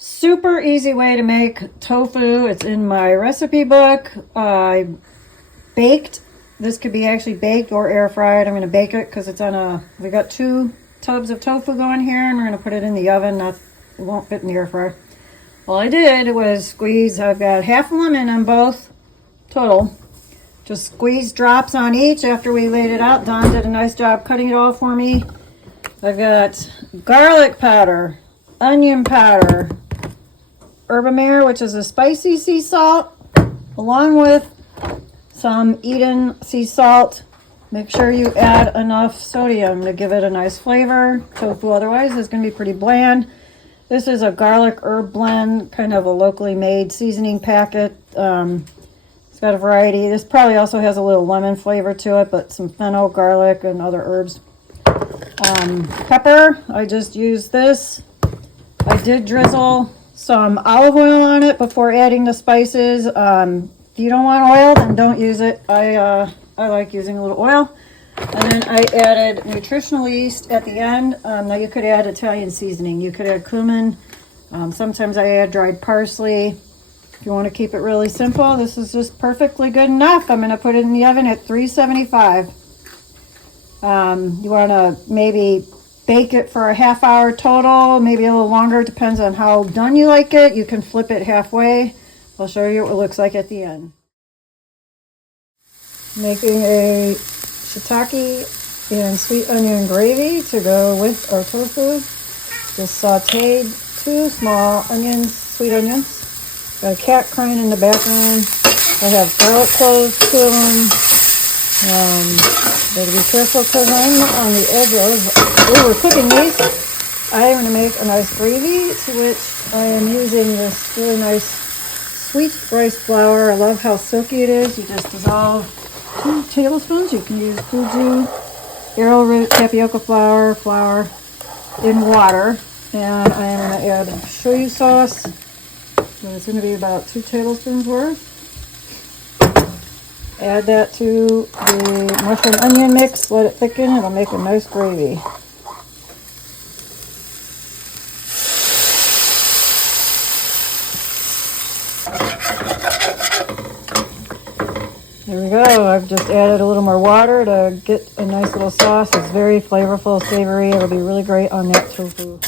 Super easy way to make tofu. It's in my recipe book. I baked. This could be actually baked or air fried. I'm going to bake it because it's on a, we got 2 tubs of tofu going here, and we're going to put it in the oven. It won't fit in the air fryer. All I did was squeeze, I've got half a lemon on both total. Just squeeze drops on each after we laid it out. Don did a nice job cutting it all for me. I've got garlic powder, onion powder, herbamare, which is a spicy sea salt, along with some Eden sea salt. Make sure you add enough sodium to give it a nice flavor. Tofu otherwise is going to be pretty bland. This is a garlic herb blend, kind of a locally made seasoning packet. It's got a variety. This probably also has a little lemon flavor to it, but some fennel, garlic, and other herbs. Pepper, I just used this. I did drizzle some olive oil on it before adding the spices. If you don't want oil, then don't use it. I like using a little oil. And then I added nutritional yeast at the end. Now you could add Italian seasoning. You could add cumin. Sometimes I add dried parsley. If you want to keep it really simple, this is just perfectly good enough. I'm going to put it in the oven at 375. You want to maybe bake it for a half hour total, maybe a little longer. It depends on how done you like it. You can flip it halfway. I'll show you what it looks like at the end. Making a shiitake and sweet onion gravy to go with our tofu. Just sauteed 2 small onions, sweet onions. Got a cat crying in the background. I have garlic cloves, 2 of them. Gotta be careful because I'm on the edge of over-cooking these. I am going to make a nice gravy, to which I am using this really nice sweet rice flour. I love how silky it is. You just dissolve 2 tablespoons. You can use Fuji, arrowroot, tapioca flour in water. And I am going to add shoyu sauce. So it's going to be about 2 tablespoons worth. Add that to the mushroom onion mix. Let it thicken. It'll make a nice gravy. There we go. I've just added a little more water to get a nice little sauce. It's very flavorful, savory. It'll be really great on that tofu.